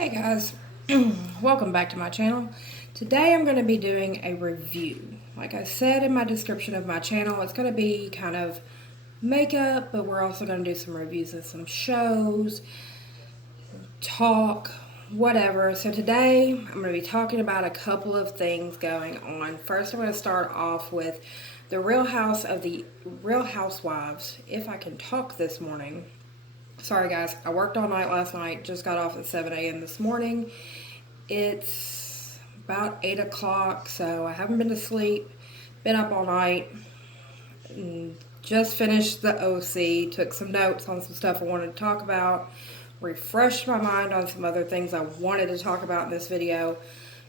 Hey guys, welcome back to my channel. Today I'm going to be doing a review. Like I said in my description of my channel, it's going to be kind of makeup, but we're also going to do some reviews of some shows, talk, whatever. So today I'm going to be talking about a couple of things going on. First, I'm going to start off with the Real Housewives, if I can talk this morning. Sorry guys, I worked all night last night, just got off at 7 a.m. this morning. It's about 8 o'clock, so I haven't been to sleep, been up all night, and just finished the OC, took some notes on some stuff I wanted to talk about, refreshed my mind on some other things I wanted to talk about in this video.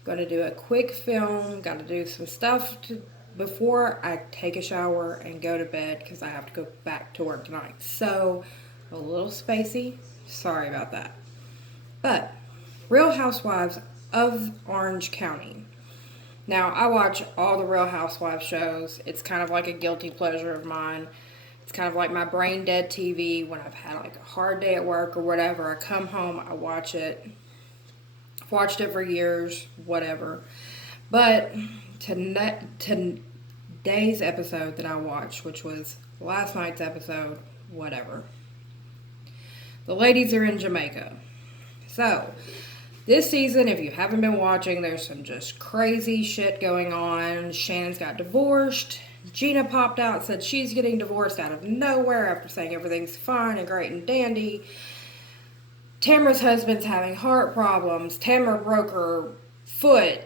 Going to do a quick film, got to do some stuff before I take a shower and go to bed because I have to go back to work tonight. So a little spacey, sorry about that. But Real Housewives of Orange County. Now, I watch all the Real Housewives shows. It's kind of like a guilty pleasure of mine. It's kind of like my brain dead TV. When I've had like a hard day at work or whatever, I come home, I watch it. I've watched it for years, whatever. But today's episode that I watched, which was last night's episode, whatever. The ladies are in Jamaica. So, this season, if you haven't been watching, there's some just crazy shit going on. Shannon's got divorced. Gina popped out, said she's getting divorced out of nowhere after saying everything's fine and great and dandy. Tamara's husband's having heart problems. Tamara broke her foot.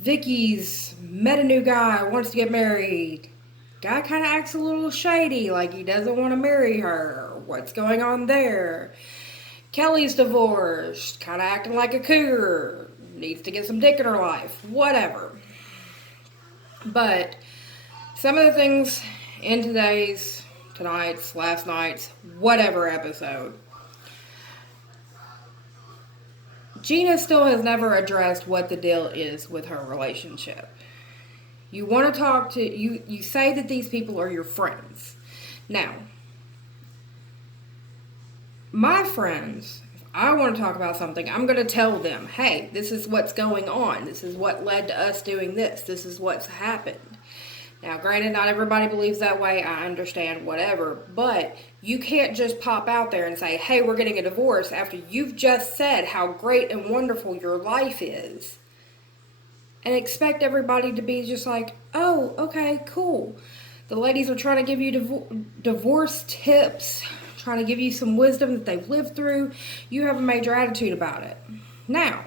Vicky's met a new guy, wants to get married. Guy kind of acts a little shady, like he doesn't want to marry her. What's going on there? Kelly's divorced, kind of acting like a cougar, needs to get some dick in her life, whatever. But some of the things in tonight's, last night's, whatever episode, Gina still has never addressed what the deal is with her relationship. You want to talk to, you say that these people are your friends. Now, my friends, if I want to talk about something, I'm going to tell them, hey, this is what's going on. This is what led to us doing this. This is what's happened. Now, granted, not everybody believes that way. I understand, whatever. But you can't just pop out there and say, hey, we're getting a divorce after you've just said how great and wonderful your life is. And expect everybody to be just like, oh, okay, cool. The ladies are trying to give you divorce tips, trying to give you some wisdom that they've lived through. You have a major attitude about it. Now,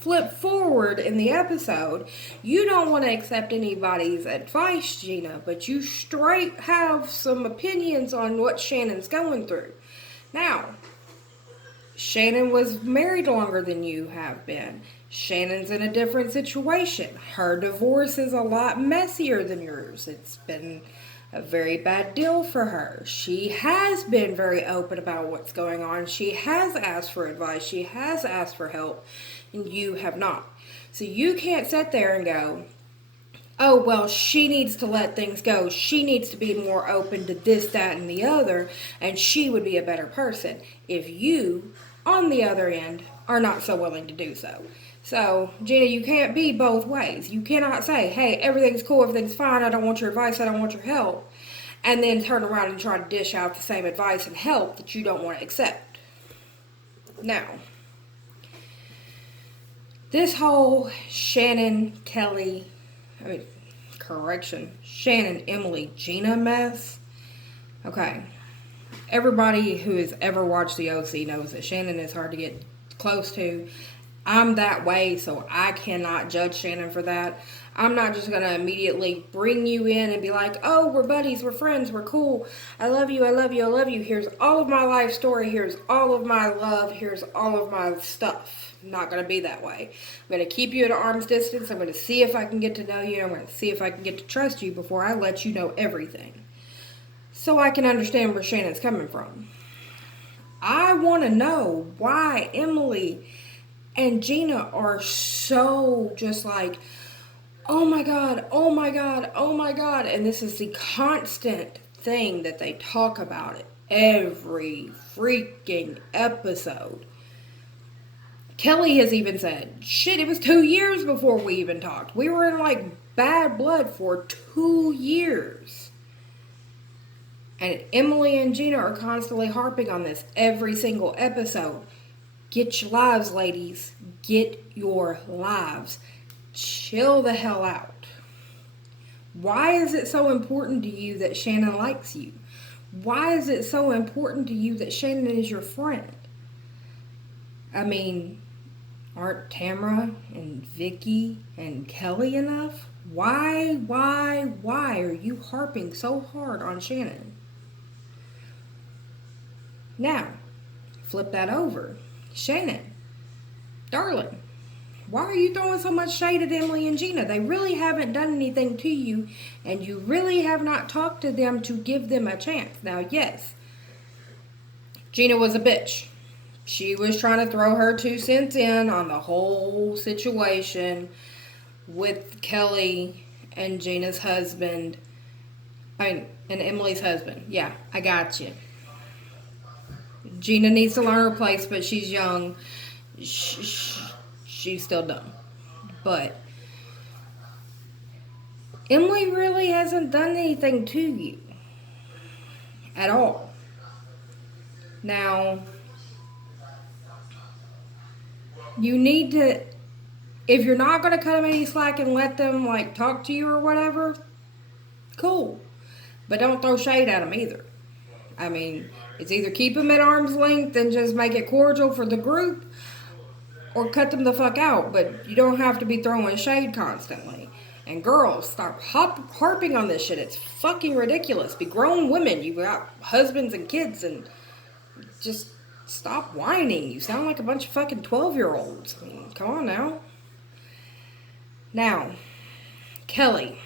flip forward in the episode, you don't want to accept anybody's advice, Gina, but you straight have some opinions on what Shannon's going through. Now, Shannon was married longer than you have been. Shannon's in a different situation. Her divorce is a lot messier than yours. It's been a very bad deal for her. She has been very open about what's going on. She has asked for advice. She has asked for help, and you have not. So you can't sit there and go, oh, well, she needs to let things go. She needs to be more open to this, that, and the other, and she would be a better person if you, on the other end, are not so willing to do so. So, Gina, you can't be both ways. You cannot say, hey, everything's cool, everything's fine, I don't want your advice, I don't want your help, and then turn around and try to dish out the same advice and help that you don't want to accept. Now, this whole Shannon, Emily, Gina mess. Okay. Everybody who has ever watched the OC knows that Shannon is hard to get close to. I'm that way, so I cannot judge Shannon for that. I'm not just going to immediately bring you in and be like, oh, we're buddies, we're friends, we're cool. I love you, I love you, I love you. Here's all of my life story. Here's all of my love. Here's all of my stuff. I'm not going to be that way. I'm going to keep you at arm's distance. I'm going to see if I can get to know you. I'm going to see if I can get to trust you before I let you know everything, so I can understand where Shannon's coming from. I want to know why Emily and Gina are so just like, oh my God, oh my God, oh my God. And this is the constant thing that they talk about it Every freaking episode. Kelly has even said, shit, it was 2 years before we even talked. We were in like bad blood for 2 years. And Emily and Gina are constantly harping on this every single episode. Get your lives, ladies. Get your lives. Chill the hell out. Why is it so important to you that Shannon likes you? Why is it so important to you that Shannon is your friend? I mean, aren't Tamara and Vicky and Kelly enough? Why are you harping so hard on Shannon? Now, flip that over. Shannon, darling, why are you throwing so much shade at Emily and Gina? They really haven't done anything to you, and you really have not talked to them to give them a chance. Now, yes, Gina was a bitch. She was trying to throw her 2 cents in on the whole situation with Kelly and Gina's husband. And Emily's husband. Yeah, I got you. Gina needs to learn her place, but she's young. She's still dumb. But Emily really hasn't done anything to you at all. Now, you need to, if you're not going to cut them any slack and let them like talk to you or whatever, cool. But don't throw shade at them either. I mean, it's either keep them at arm's length and just make it cordial for the group, or cut them the fuck out. But you don't have to be throwing shade constantly. And girls, stop harping on this shit. It's fucking ridiculous. Be grown women. You got husbands and kids, and just stop whining. You sound like a bunch of fucking 12-year-olds. I mean, come on now. Now, Kelly.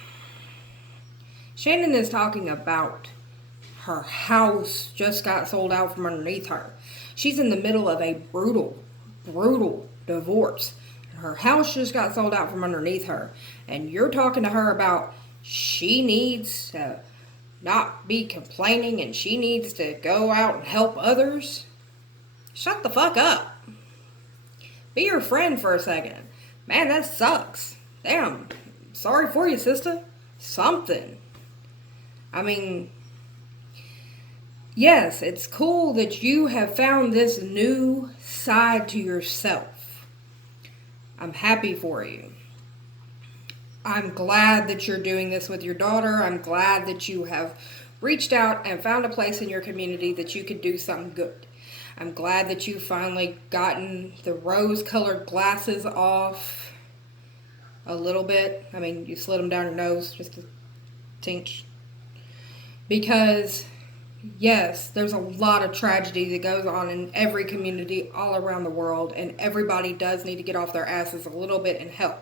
Shannon is talking about her house just got sold out from underneath her. She's in the middle of a brutal divorce. Her house just got sold out from underneath her. And you're talking to her about she needs to not be complaining and she needs to go out and help others. Shut the fuck up. Be your friend for a second. Man, that sucks. Damn. Sorry for you, sister. Something. I mean, yes, it's cool that you have found this new side to yourself. I'm happy for you. I'm glad that you're doing this with your daughter. I'm glad that you have reached out and found a place in your community that you could do something good. I'm glad that you've finally gotten the rose-colored glasses off a little bit. I mean, you slid them down your nose just a tinch. Because, yes, there's a lot of tragedy that goes on in every community all around the world, and everybody does need to get off their asses a little bit and help.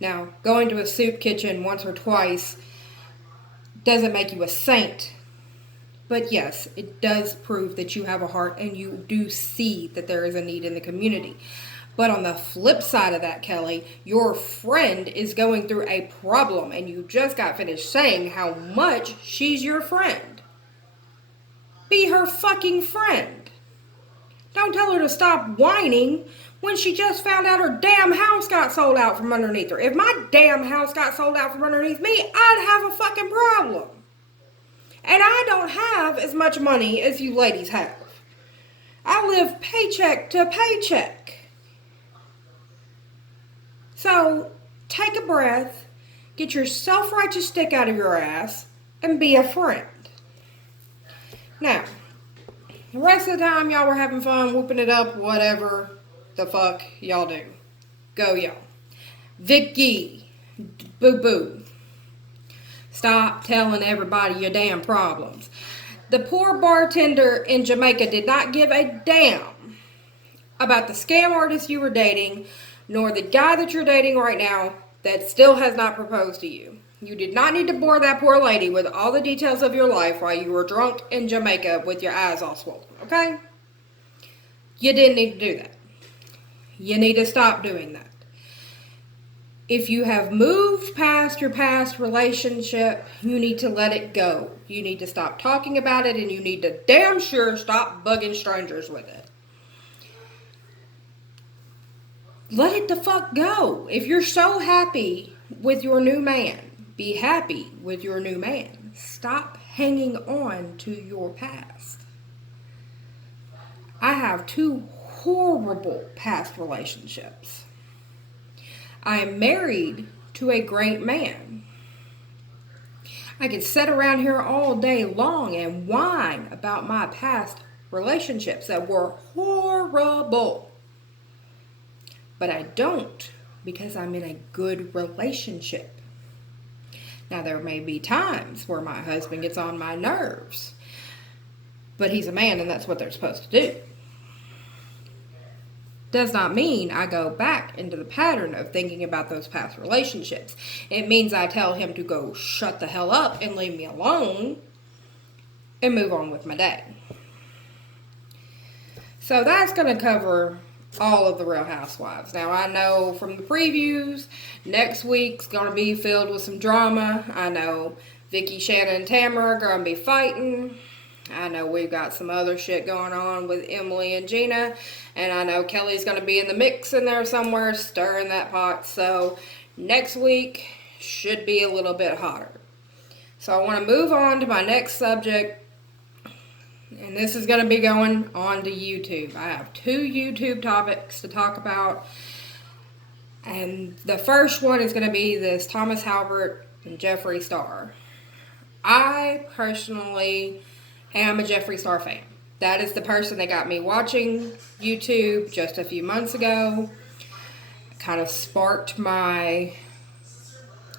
Now, going to a soup kitchen once or twice doesn't make you a saint. But yes, it does prove that you have a heart and you do see that there is a need in the community. But on the flip side of that, Kelly, your friend is going through a problem and you just got finished saying how much she's your friend. Be her fucking friend. Don't tell her to stop whining when she just found out her damn house got sold out from underneath her. If my damn house got sold out from underneath me, I'd have a fucking problem. And I don't have as much money as you ladies have. I live paycheck to paycheck. So, take a breath, get your self-righteous stick out of your ass, and be a friend. Now, the rest of the time y'all were having fun, whooping it up, whatever the fuck y'all do. Go y'all. Vicky, boo-boo. Stop telling everybody your damn problems. The poor bartender in Jamaica did not give a damn about the scam artist you were dating, nor the guy that you're dating right now that still has not proposed to you. You did not need to bore that poor lady with all the details of your life while you were drunk in Jamaica with your eyes all swollen, okay? You didn't need to do that. You need to stop doing that. If you have moved past your past relationship, you need to let it go. You need to stop talking about it, and you need to damn sure stop bugging strangers with it. Let it the fuck go. If you're so happy with your new man, be happy with your new man. Stop hanging on to your past. I have 2 horrible past relationships. I am married to a great man. I could sit around here all day long and whine about my past relationships that were horrible. But I don't, because I'm in a good relationship. Now, there may be times where my husband gets on my nerves, but he's a man and that's what they're supposed to do. Does not mean I go back into the pattern of thinking about those past relationships. It means I tell him to go shut the hell up and leave me alone and move on with my day. So that's going to cover all of the Real Housewives. Now, I know from the previews, next week's going to be filled with some drama. I know Vicky, Shannon, and Tamara are going to be fighting. I know we've got some other shit going on with Emily and Gina. And I know Kelly's going to be in the mix in there somewhere, stirring that pot. So, next week should be a little bit hotter. So, I want to move on to my next subject. And this is going to be going on to YouTube. I have 2 YouTube topics to talk about. And the first one is going to be this Tomas Halbert and Jefree Star. I personally am a Jefree Star fan. That is the person that got me watching YouTube just a few months ago. Kind of sparked my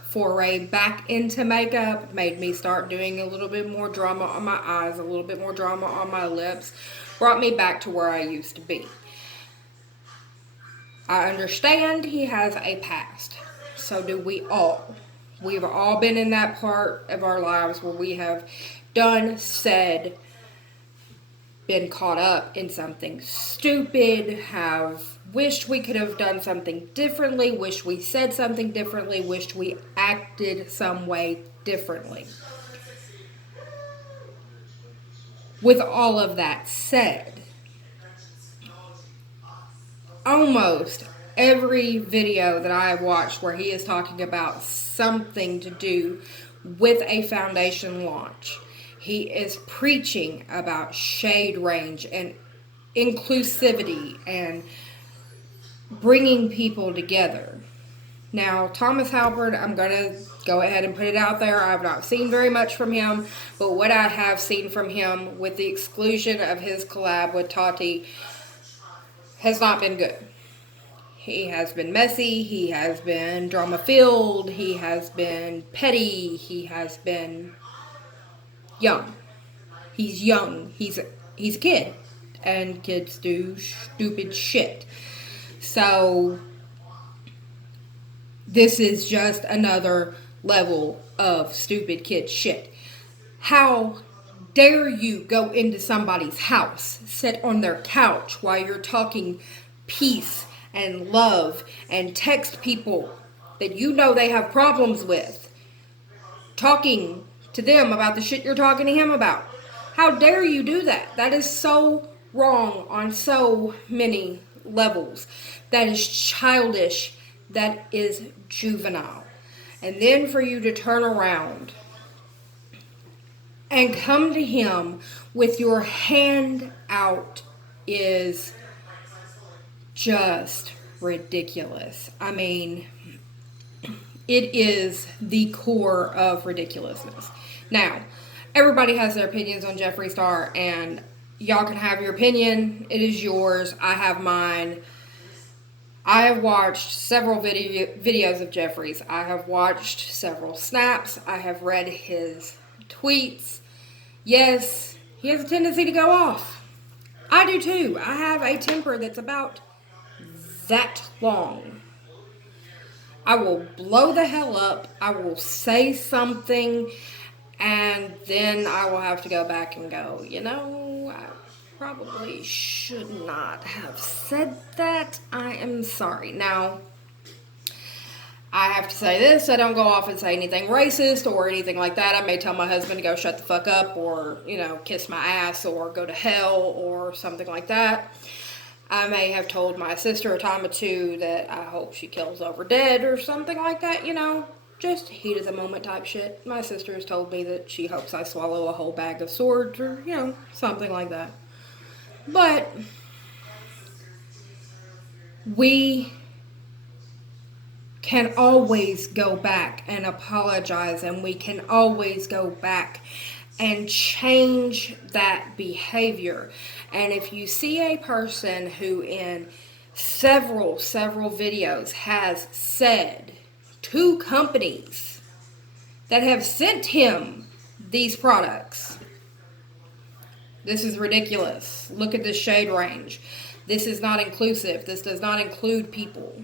foray back into makeup, made me start doing a little bit more drama on my eyes, a little bit more drama on my lips, brought me back to where I used to be. I understand he has a past. So do we all. We've all been in that part of our lives where we have done, said, been caught up in something stupid, have wished we could have done something differently, wished we said something differently, wished we acted some way differently. With all of that said, almost every video that I have watched where he is talking about something to do with a foundation launch, he is preaching about shade range and inclusivity and bringing people together. Now, Tomas Halbert, I'm going to go ahead and put it out there. I have not seen very much from him, but what I have seen from him, with the exclusion of his collab with Tati, has not been good. He has been messy, he has been drama-filled, he has been petty, he has been young. He's young. He's a kid. And kids do stupid shit. So, this is just another level of stupid kid shit. How dare you go into somebody's house, sit on their couch while you're talking peace and love and text people that you know they have problems with, talking to them about the shit you're talking to him about. How dare you do that? That is so wrong on so many levels. That is childish. That is juvenile. And then for you to turn around and come to him with your hand out is just ridiculous. I mean, it is the core of ridiculousness. Now, everybody has their opinions on Jefree Star, and y'all can have your opinion. It is yours. I have mine. I have watched several videos of Jeffree's. I have watched several snaps. I have read his tweets. Yes, he has a tendency to go off. I do too. I have a temper that's about that long. I will blow the hell up. I will say something, and then I will have to go back and go, you know, I probably should not have said that. I am sorry. Now, I have to say this, I don't go off and say anything racist or anything like that. I may tell my husband to go shut the fuck up or, kiss my ass or go to hell or something like that. I may have told my sister a time or two that I hope she kills over dead or something like that, just heat of the moment type shit. My sister has told me that she hopes I swallow a whole bag of swords or, something like that. But we can always go back and apologize, and we can always go back and change that behavior. And if you see a person who in several videos has said to companies that have sent him these products, this is ridiculous. Look at this shade range. This is not inclusive. This does not include people.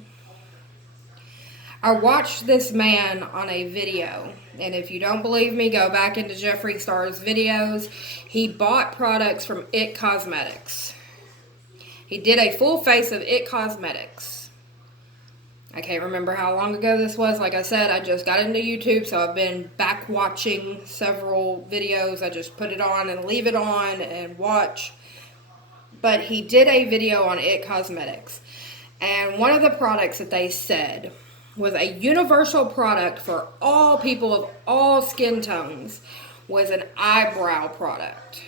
I watched this man on a video, and if you don't believe me, go back into Jefree Star's videos. He bought products from It Cosmetics. He did a full face of It Cosmetics. I can't remember how long ago this was. Like I said, I just got into YouTube, so I've been back watching several videos. I just put it on and leave it on and watch. But he did a video on It Cosmetics, and one of the products that they said was a universal product for all people of all skin tones, was an eyebrow product.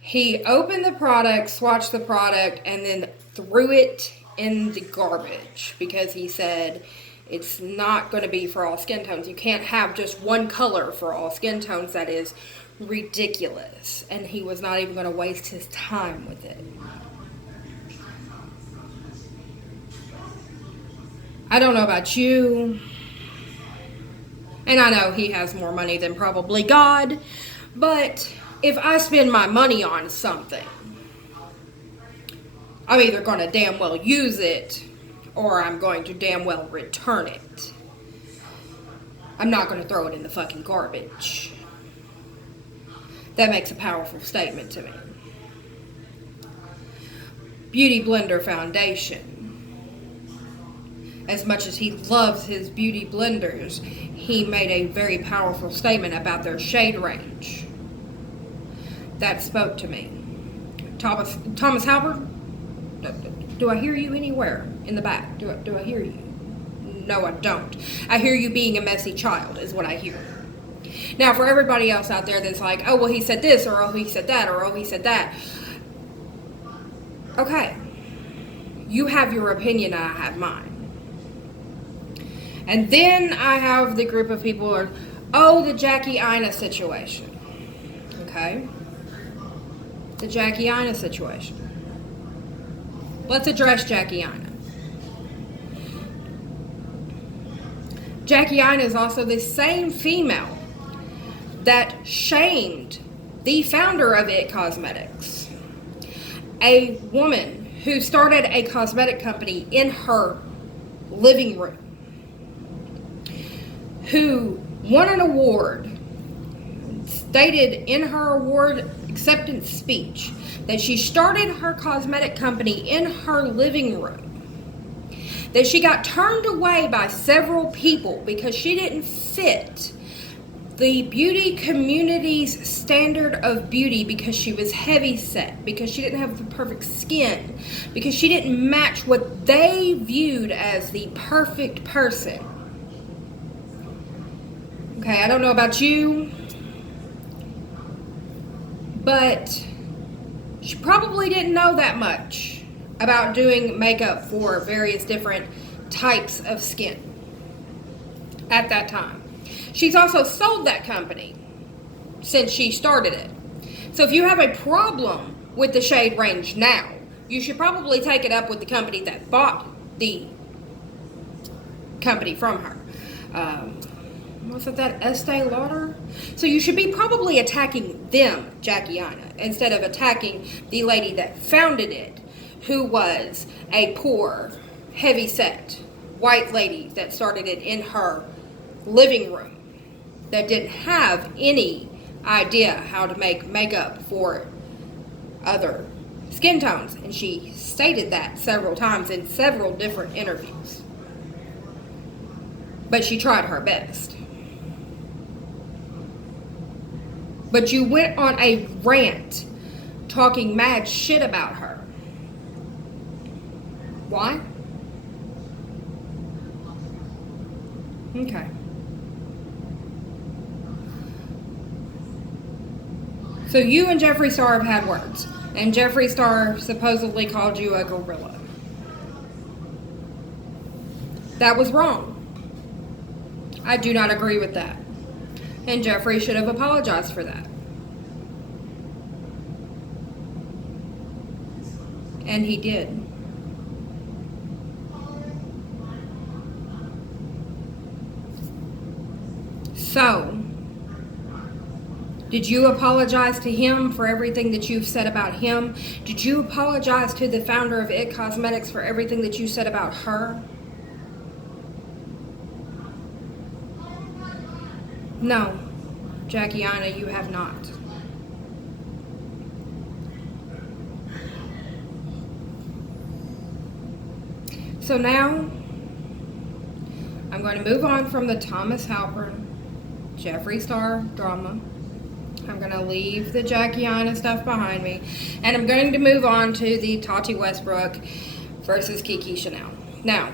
He opened the product, swatched the product, and then threw it in the garbage because he said it's not going to be for all skin tones. You can't have just one color for all skin tones. That is ridiculous. And he was not even going to waste his time with it. I don't know about you, and I know he has more money than probably God, but if I spend my money on something, I'm either going to damn well use it, or I'm going to damn well return it. I'm not going to throw it in the fucking garbage. That makes a powerful statement to me. Beauty Blender Foundation. As much as he loves his beauty blenders, he made a very powerful statement about their shade range. That spoke to me. Tomas Halbert, do I hear you anywhere in the back? Do I hear you? No, I don't. I hear you being a messy child is what I hear. Now, for everybody else out there that's like, oh, well, he said this, or oh, he said that, or oh, he said that. Okay. You have your opinion, and I have mine. And then I have the group of people who are, oh, the Jackie Ina situation. Okay? The Jackie Ina situation. Let's address Jackie Ina. Jackie Ina is also the same female that shamed the founder of It Cosmetics. A woman who started a cosmetic company in her living room, who won an award, stated in her award acceptance speech that she started her cosmetic company in her living room, that she got turned away by several people because she didn't fit the beauty community's standard of beauty, because she was heavy set, because she didn't have the perfect skin, because she didn't match what they viewed as the perfect person. Okay, I don't know about you, but she probably didn't know that much about doing makeup for various different types of skin at that time. She's also sold that company since she started it. So if you have a problem with the shade range now, you should probably take it up with the company that bought the company from her. Was it that Estee Lauder? So you should be probably attacking them, Jackie Ina, instead of attacking the lady that founded it, who was a poor, heavy-set, white lady that started it in her living room, that didn't have any idea how to make makeup for other skin tones. And she stated that several times in several different interviews. But she tried her best. But you went on a rant talking mad shit about her. Why? Okay. So you and Jefree Star have had words. And Jefree Star supposedly called you a gorilla. That was wrong. I do not agree with that. And Jefree should have apologized for that. And he did. So, did you apologize to him for everything that you've said about him? Did you apologize to the founder of IT Cosmetics for everything that you said about her? No, Jackiana, you have not. So now, I'm going to move on from the Tomas Halbert, Jefree Star drama. I'm going to leave the Jackiana stuff behind me. And I'm going to move on to the Tati Westbrook versus Kiki Chanel. Now,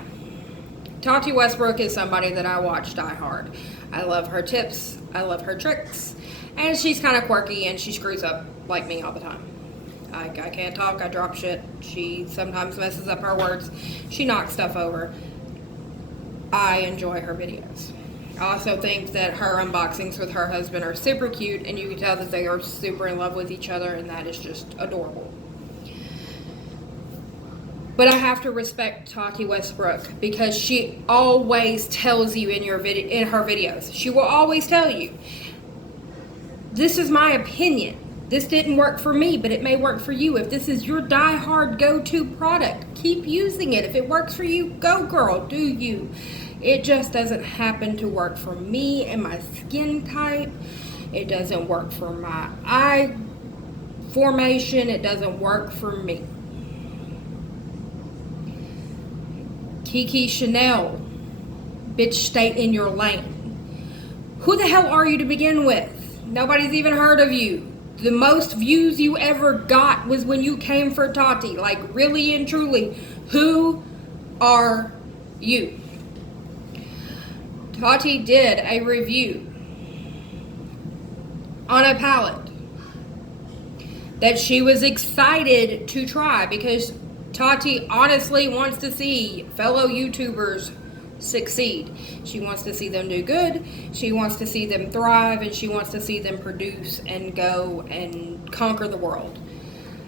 Tati Westbrook is somebody that I watch die hard. I love her tips. I love her tricks. And she's kind of quirky and she screws up like me all the time. I can't talk. I drop shit. She sometimes messes up her words. She knocks stuff over. I enjoy her videos. I also think that her unboxings with her husband are super cute, and you can tell that they are super in love with each other, and that is just adorable. But I have to respect Tati Westbrook because she always tells you in her videos. She will always tell you, this is my opinion. This didn't work for me, but it may work for you. If this is your die-hard go-to product, keep using it. If it works for you, go girl, do you. It just doesn't happen to work for me and my skin type. It doesn't work for my eye formation. It doesn't work for me. Kiki Chanel, bitch, stay in your lane. Who the hell are you to begin with? Nobody's even heard of you. The most views you ever got was when you came for Tati. Like, really and truly, who are you? Tati did a review on a palette that she was excited to try because Tati honestly wants to see fellow YouTubers succeed. She wants to see them do good. She wants to see them thrive, and she wants to see them produce and go and conquer the world.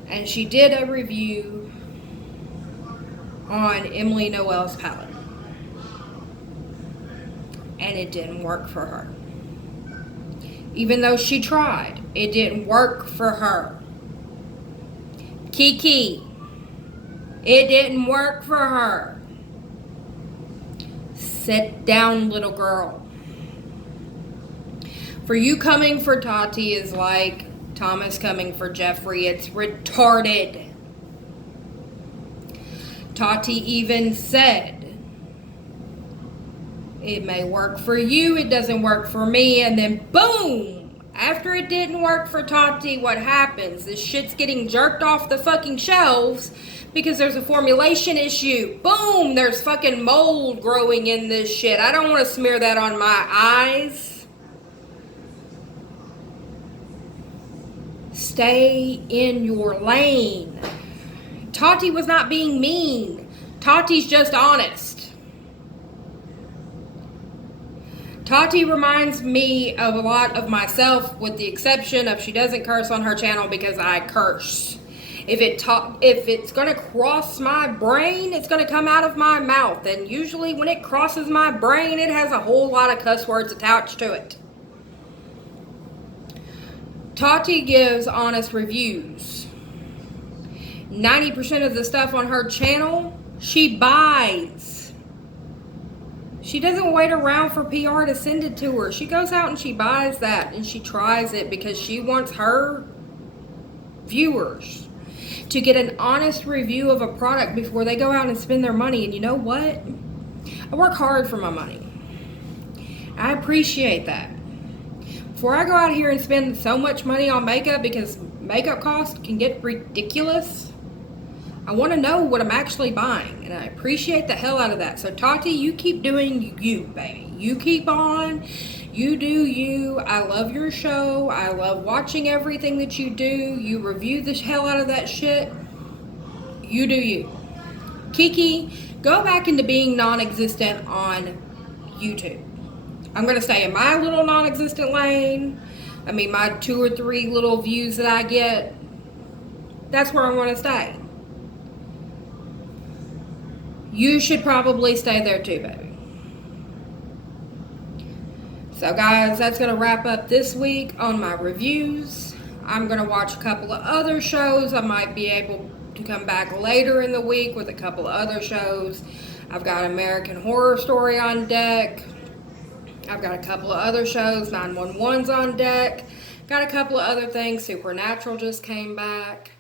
And she did a review on Emily Noel's palette. And it didn't work for her. Even though she tried, it didn't work for her. Kiki, it didn't work for her. Sit down, little girl. For you coming for Tati is like Thomas coming for Jefree. It's retarded. Tati even said, it may work for you, it doesn't work for me, and then boom! After it didn't work for Tati, what happens? This shit's getting jerked off the fucking shelves because there's a formulation issue. Boom! There's fucking mold growing in this shit. I don't want to smear that on my eyes. Stay in your lane. Tati was not being mean. Tati's just honest. Tati reminds me of a lot of myself, with the exception of she doesn't curse on her channel because I curse. If it's going to cross my brain, it's going to come out of my mouth. And usually when it crosses my brain, it has a whole lot of cuss words attached to it. Tati gives honest reviews. 90% of the stuff on her channel, she buys. She doesn't wait around for PR to send it to her. She goes out and she buys that and she tries it because she wants her viewers. to get an honest review of a product before they go out and spend their money. And you know what? I work hard for my money. I appreciate that. Before I go out here and spend so much money on makeup, because makeup costs can get ridiculous, I want to know what I'm actually buying, and I appreciate the hell out of that. So Tati, you keep doing you, baby. You keep on. You do you. I love your show. I love watching everything that you do. You review the hell out of that shit. You do you. Kiki, go back into being non-existent on YouTube. I'm going to stay in my little non-existent lane. I mean, my 2 or 3 little views that I get, that's where I'm going to stay. You should probably stay there too, baby. So guys, that's going to wrap up this week on my reviews. I'm going to watch a couple of other shows. I might be able to come back later in the week with a couple of other shows. I've got American Horror Story on deck. I've got a couple of other shows. 911's on deck. Got a couple of other things. Supernatural just came back.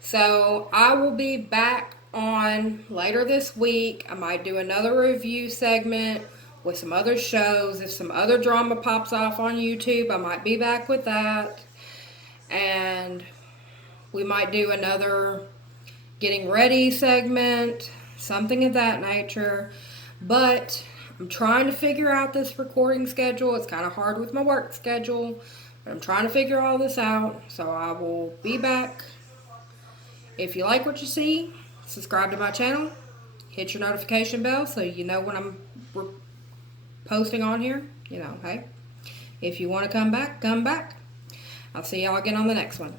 So I will be back on later this week. I might do another review segment with some other shows. If some other drama pops off on YouTube, I might be back with that. And we might do another getting ready segment, something of that nature. But I'm trying to figure out this recording schedule. It's kind of hard with my work schedule, but I'm trying to figure all this out. So I will be back. If you like what you see, subscribe to my channel, hit your notification bell so you know when I'm posting on here. You know, hey, if you want to come back, come back. I'll see y'all again on the next one.